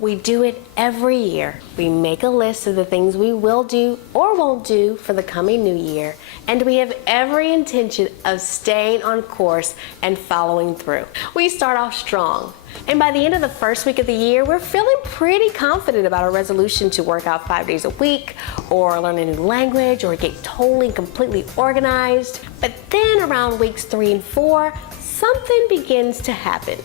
We do it every year. We make a list of the things we will do or won't do for the coming new year, and we have every intention of staying on course and following through. We start off strong, and by the end of the first week of the year, we're feeling pretty confident about our resolution to work out 5 days a week, or learn a new language, or get totally and completely organized. But then around weeks 3 and 4, something begins to happen.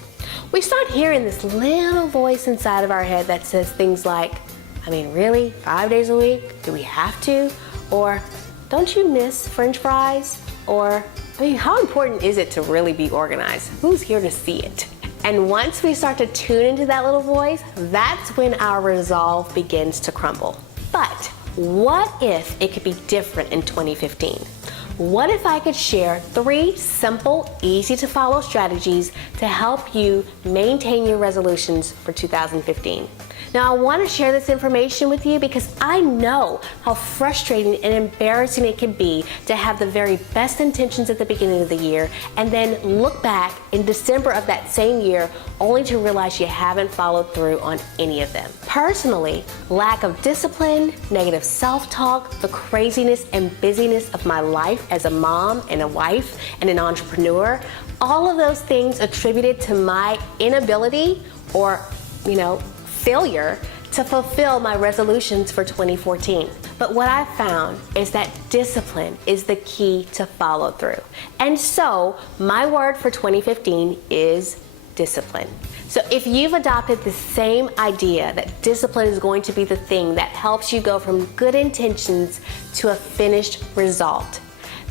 We start hearing this little voice inside of our head that says things like, I mean, really? 5 days a week? Do we have to? Or, don't you miss French fries? Or, I mean, how important is it to really be organized? Who's here to see it? And once we start to tune into that little voice, that's when our resolve begins to crumble. But what if it could be different in 2015? What if I could share 3 simple, easy to follow strategies to help you maintain your resolutions for 2015? Now, I want to share this information with you because I know how frustrating and embarrassing it can be to have the very best intentions at the beginning of the year and then look back in December of that same year only to realize you haven't followed through on any of them. Personally, lack of discipline, negative self-talk, the craziness and busyness of my life as a mom and a wife and an entrepreneur, all of those things attributed to my inability or, failure to fulfill my resolutions for 2014. But what I've found is that discipline is the key to follow through. And so my word for 2015 is discipline. So if you've adopted the same idea that discipline is going to be the thing that helps you go from good intentions to a finished result,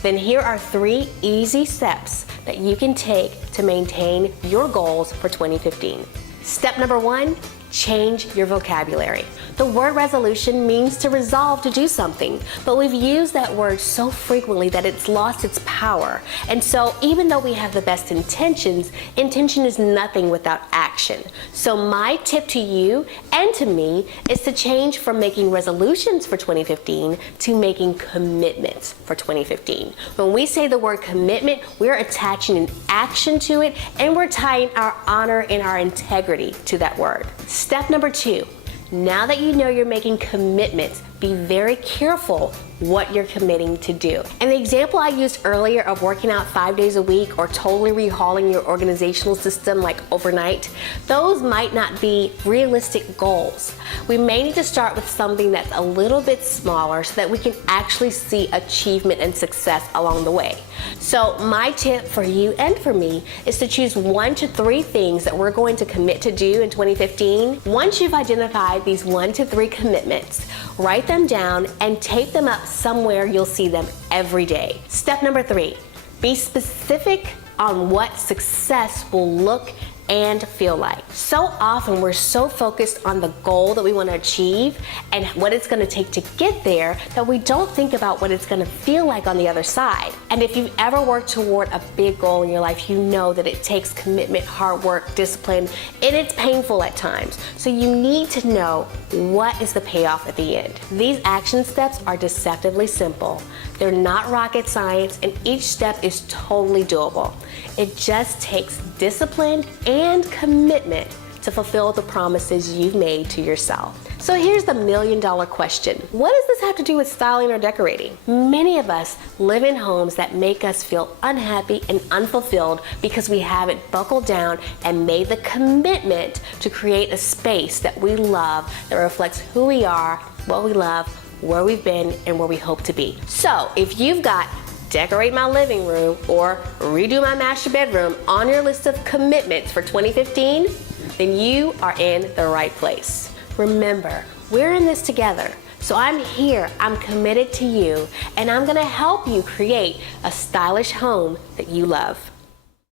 then here are 3 easy steps that you can take to maintain your goals for 2015. Step number 1, change your vocabulary. The word resolution means to resolve to do something, but we've used that word so frequently that it's lost its power. And so even though we have the best intentions, intention is nothing without action. So my tip to you and to me is to change from making resolutions for 2015 to making commitments for 2015. When we say the word commitment, we're attaching an action to it, and we're tying our honor and our integrity to that word. Step number 2, now that you know you're making commitments, be very careful what you're committing to do. And the example I used earlier of working out 5 days a week or totally rehauling your organizational system like overnight, those might not be realistic goals. We may need to start with something that's a little bit smaller so that we can actually see achievement and success along the way. So my tip for you and for me is to choose 1 to 3 things that we're going to commit to do in 2015. Once you've identified these 1 to 3 commitments, write them down and tape them up somewhere you'll see them every day. Step number 3, be specific on what success will look and feel like. So often we're so focused on the goal that we want to achieve and what it's going to take to get there that we don't think about what it's going to feel like on the other side. And if you've ever worked toward a big goal in your life, you know that it takes commitment, hard work, discipline, and it's painful at times. So you need to know what is the payoff at the end. These action steps are deceptively simple. They're not rocket science, and each step is totally doable. It just takes discipline and commitment to fulfill the promises you've made to yourself. So here's the $1 million question. What does this have to do with styling or decorating? Many of us live in homes that make us feel unhappy and unfulfilled because we haven't buckled down and made the commitment to create a space that we love, that reflects who we are, what we love, where we've been, and where we hope to be. So if you've got decorate my living room or redo my master bedroom on your list of commitments for 2015, then you are in the right place. Remember, we're in this together. So I'm here, I'm committed to you, and I'm gonna help you create a stylish home that you love.